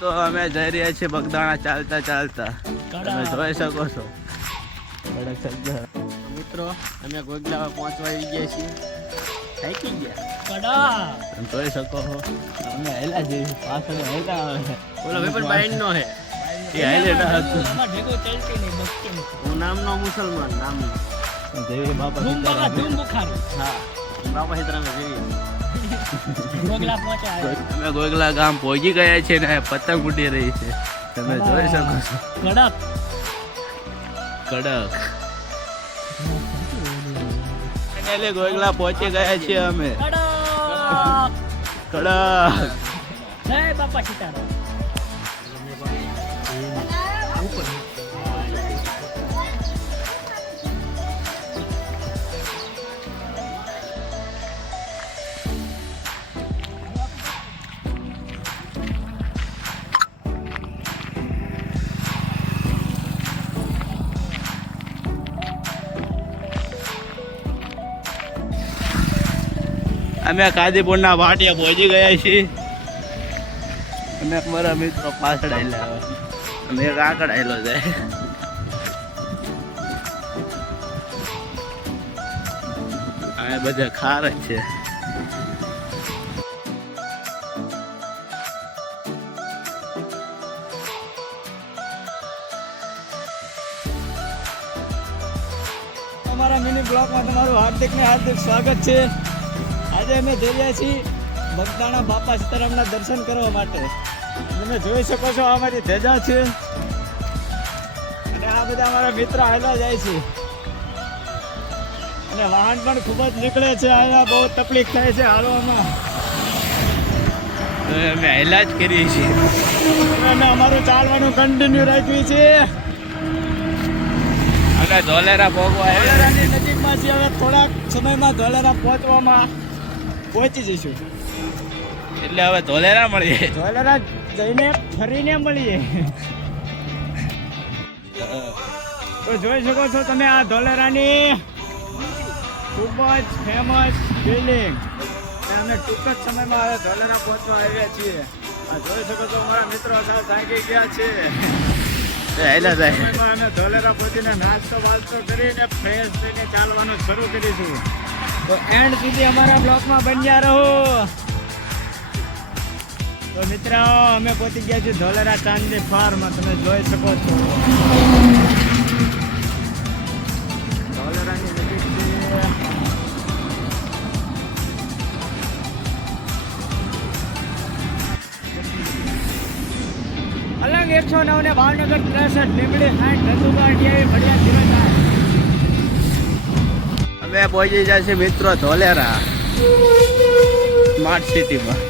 તો અમે જઈ રહ્યા છીએ બગદાણા ચાલતા ચાલતા, તમે જોઈ શકો છો. મિત્રો અમે ગોગલા પહોંચવા આવી ગયા છીએ, થાકી ગયા. જોઈ શકો છો અમે હેલા જઈએ, પાછળ હેલા આવે. ઓલો ભાઈ પણ બાઈન નો હે, એ હાઈલેટ હતો. હું નામનો મુસલમાન નામનો જેવી બાપા સીતારામ. હા બાપા સીતારામ જેવી. અમે ગોગલા ગામ પહોંચી ગયા છે ને પતંગ ઉડી રહી છે, તમે જોઈ શકો છો. કડક એટલે ગોગલા પહોંચી ગયા છીએ અમે. કડક જય બાપા સીતારામ. અમે કાદીપુરના ભાટિયા પહોંચી ગયા છીએ અને અમારા મિત્રો પાછળ આવેલા અને એક આગળ આવેલો જાય. આ બધા ખાર જ છે. અમારા મિની બ્લોગમાં તમારું હાર્દિક સ્વાગત છે. આજે અમે જઈ રહ્યા છીએ બગદાણા બાપા સીતારામના દર્શન કરવા માટે. તમે જોઈ શકો છો અમારી ધજા છે અને આ બધા અમારા મિત્રો હાલા જાય છે અને વાહન પણ ખૂબ જ નીકળે છે. અહીંયા બહુ તકલીફ થાય છે હાલવામાં. અમે હેલા જ કરીએ છીએ. અમે અમારું ચાલવાનું કન્ટિન્યુ રાખ્યું છે. અને ધોલેરા પહોંચવા ધોલેરાની નજીકમાં છીએ. હવે થોડાક સમયમાં ધોલેરા પહોંચી જઈશું. એટલે હવે ધોલેરા મળીએ. ધોલેરા જઈને ફરીને મળીએ. તો જોઈ શકો છો તમે આ ધોલેરાની ખૂબ જ ફેમસ બિલ્ડિંગ. અમે ટૂંક જ સમયમાં હવે ધોલેરા પહોંચવા આવ્યા છીએ. આ જોઈ શકો છો અમારા મિત્રો સાથે જાગી ગયા છે. અમે ધોલેરા પહોંચીને નાસ્તો વાસ્તો કરીને ફ્રેશ થઈને ચાલવાનું શરૂ કરીશું. તો એન્ડ સુધી અમારા બ્લોગમાં બન્યા રહો. તો મિત્રો અમે પહોંચી ગયા છીએ ધોલેરા ચાંદની ફાર્મમાં. તમે જોઈ શકો છો ધોલેરાની નજીક છે. અલંગ 109 ને ભાવનગર 63 લીમડી 60 રસુગા ડીઆઈ ભડિયા ધીરજ. અમે પહોંચી જાય છે મિત્રો ધોલેરા સ્માર્ટ સિટીમાં.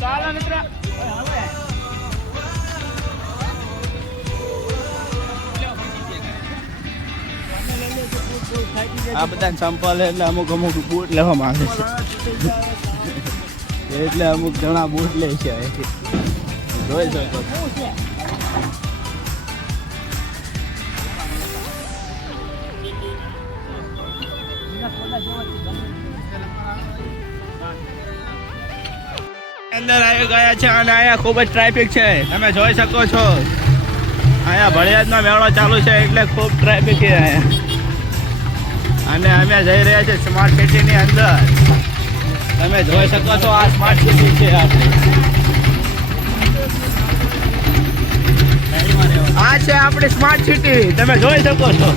ચાલો મિત્ર. આ બધા સંપલ એટલે અમુક બૂટ લેવામાં આવે છે, એટલે અમુક જણા બૂટ લે છે. જોઈ શકો છો. અંદર આવી ગયા છે અને અહીંયા ખૂબ જ ટ્રાફિક છે, તમે જોઈ શકો છો. અહીંયા ભળિયાદનો મેળો ચાલુ છે એટલે ખૂબ ટ્રાફિક છે અહીંયા. અને અમે જઈ રહ્યા છીએ સ્માર્ટ સિટીની અંદર. તમે જોઈ શકો છો આ સ્માર્ટ સિટી છે આપણી. આ છે આપણી સ્માર્ટ સિટી, તમે જોઈ શકો છો.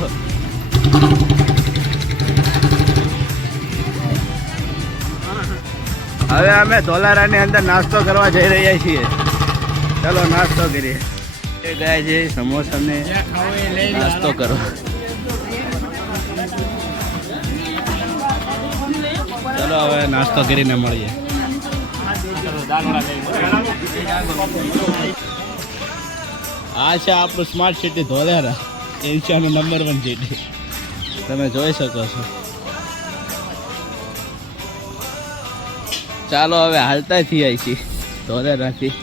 હવે અમે ધોલારાની અંદર નાસ્તો કરવા જઈ રહ્યા છીએ. ચલો નાસ્તો કરીએ. એ ગયા છે સમોસા ને નાસ્તો કરો. ચલો હવે નાસ્તો કરીને મળીએ. આ છે આપણું સ્માર્ટ સિટી ધોલેરા, એશિયાનું નંબર 1 સિટી. તમે જોઈ શકો છો. ચાલો હવે હાલતા થઈ આવી છીએ ધોલેરાથી.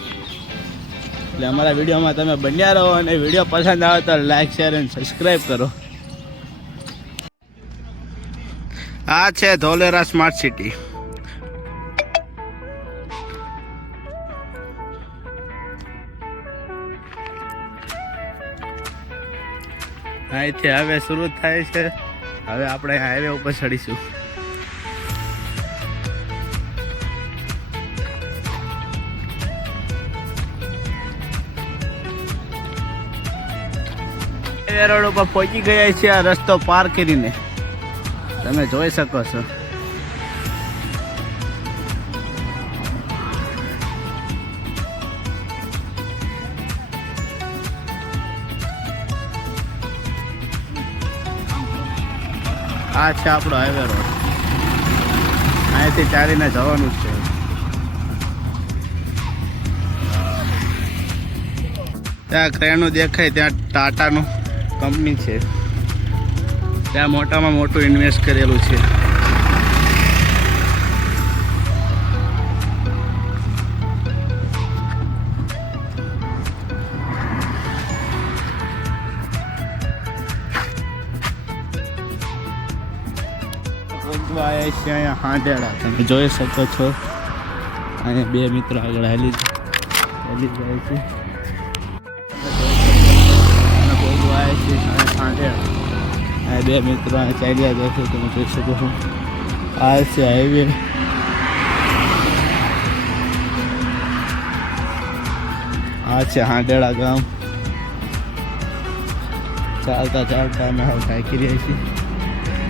એટલે અમારા વિડીયોમાં તમે બન્યા રહો અને વિડીયો પસંદ આવે તો લાઈક શેર અને સબસ્ક્રાઈબ કરો. આ છે ધોલેરા સ્માર્ટ સિટી. અહીંથી હાઈવે શરૂ થાય છે. હવે આપણે હાઈવે ઉપર ચડીશું. રોડ ઉપર પહોંચી ગયા છે. આ રસ્તો પાર કરીને તમે જોઈ શકો છો. આ છે આપણો હાઈવે રોડ. અહીંથી ચાલીને જવાનું છે. ત્યાં ક્રેનો દેખાય, ત્યાં ટાટાનું કંપની છે. ત્યાં મોટામાં મોટું ઇન્વેસ્ટ કરેલું છે. અહીંયા હાંડેડા તમે જોઈ શકો છો. અહીંયા બે મિત્રો આગળ હાલી જાય છે. આ બે મિત્રો ચાલ્યા જાય છે. તમે જોઈ શકો છો. આ છે હાઈવે. આ છે હાંડેડા ગામ. ચાલતા ચાલતા અમે હવે થાકી રહ્યા છીએ.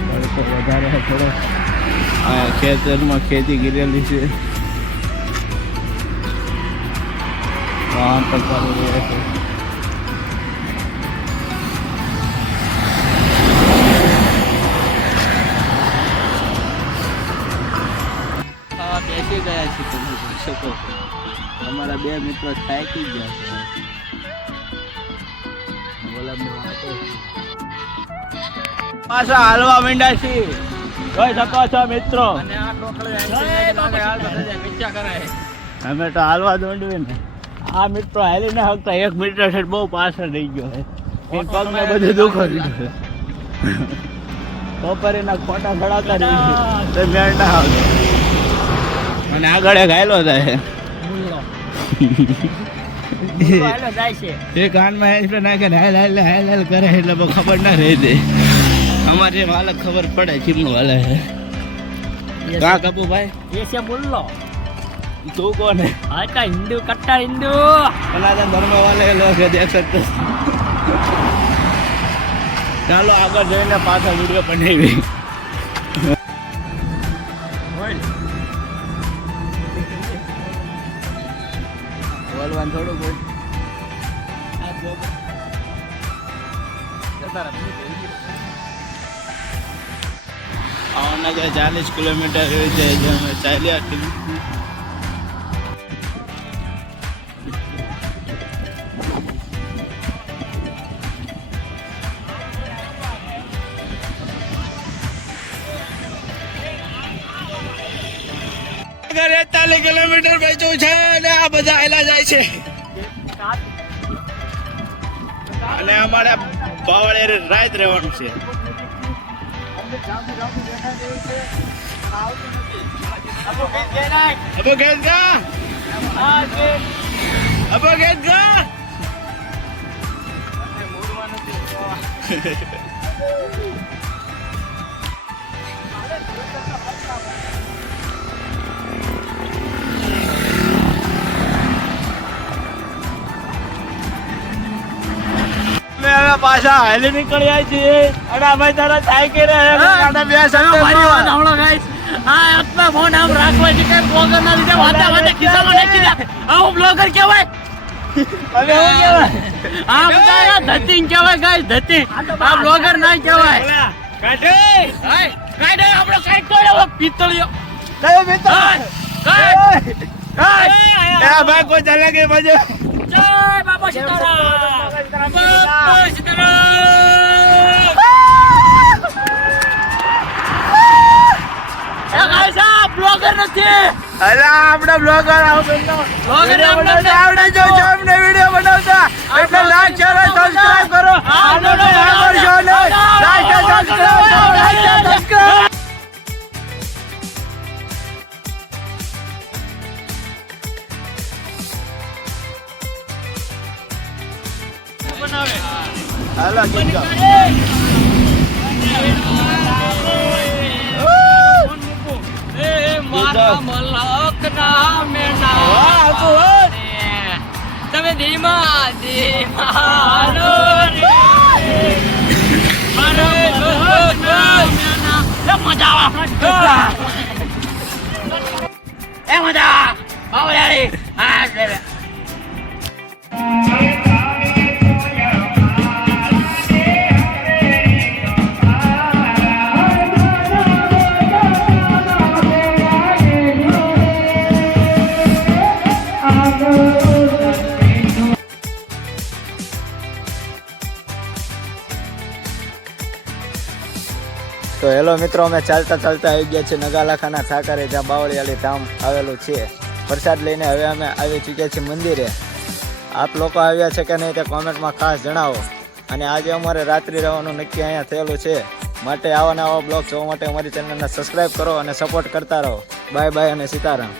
તડકો વધારે થોડો. આ ખેતરમાં ખેતી કરેલી છે. વાહન પણ ચાલુ રહ્યા છે. બેસી ગયા છે. તમે જોઈ શકો અમારા બે મિત્રો થાકી ગયા છે. પાછા હાલવા માંડ્યા છે. જોઈ શકો છો મિત્રો. અમે તો હાલવા દોડવી ને. આ મિત્રો હાલી ના શકતા. 1 મીટર છે બહુ પાછળ રહી ગયો છે. પગને બધું દુખો દીધું. બપોરેના ખોટા ખડાતા રહી મેળ ના આવે. અને આગળ એક હાયલો જાય એ કાનમાં હેલ્પ નાખે હાલ હાલ હાલ હાલ કરે એટલે બહુ ખબર ના રહી દે. અમારે જેમ હાલત ખબર પડે ચીમનું હાલે છે. કા કપુ ભાઈ ये से बोल लो. तू कौन है? आता हिंदू कट्टर हिंदू. सनातन धर्म वाले लोग देख सकते. ચાલો આગળ જઈને પાછા વિડીયો બનાવી. બોલવાનું થોડું કોઈ આવવાના 40 કિલોમીટર એવી છે જે અમે ચાલ્યા. અગર 41 કિલોમીટર બચ્યું છે અને આ બધા આયલા જાય છે. અને અમારે બાવળે રાત રહેવાનું છે. પાછા હાલી નીકળી આવી છીએ અને અમે તારા થાય કે રે બે સાંભળો ગાઈસ. આ આત્મા ફોન આમ રાખવા છે કે બ્લોગર ના લીધે વાતા વાતા ખિસ્સામાં નાખી દે. આવું બ્લોગર કહેવાય. હવે હું કહેવાય આ બધા ધતિંગ કહેવાય ગાઈસ. ધતિંગ આ બ્લોગર ના કહેવાય. કાઢે હાય કાઢે આપણો કાઈ તોડ્યો પિત્તળિયો. કયો પિત્તળ? કાઈ એ ભાઈ કોઈ ચાલે કે મજે. જય બાબા સીતારામ. બાબા સીતારામ. એ ગાઈસ આ બ્લોગર નથી. અલા આપણે બ્લોગર આવડે જો અમને વિડિયો બનાવતા એટલે લાઈક શેર સબસ્ક્રાઇબ કરો હાલો ગીત ગાઓ તમે ધીમા ધીમા તો હેલો મિત્રો, અમે ચાલતા આવી ગયા છે નગાલાખાના સાકરે, જ્યાં બાવળિયાળી ધામ આવેલું છે. પ્રસાદ લઈને હવે અમે આવી ચૂક્યા છીએ મંદિરે. આપ લોકો આવ્યા છે કે નહીં તે કોમેન્ટમાં ખાસ જણાવો. અને આજે અમારે રાત્રિ રહેવાનું નક્કી અહીંયા થયેલું છે. માટે આવા નવા બ્લોગ જોવા માટે અમારી ચેનલને સબસ્ક્રાઈબ કરો અને સપોર્ટ કરતા રહો. બાય બાય અને સીતારામ.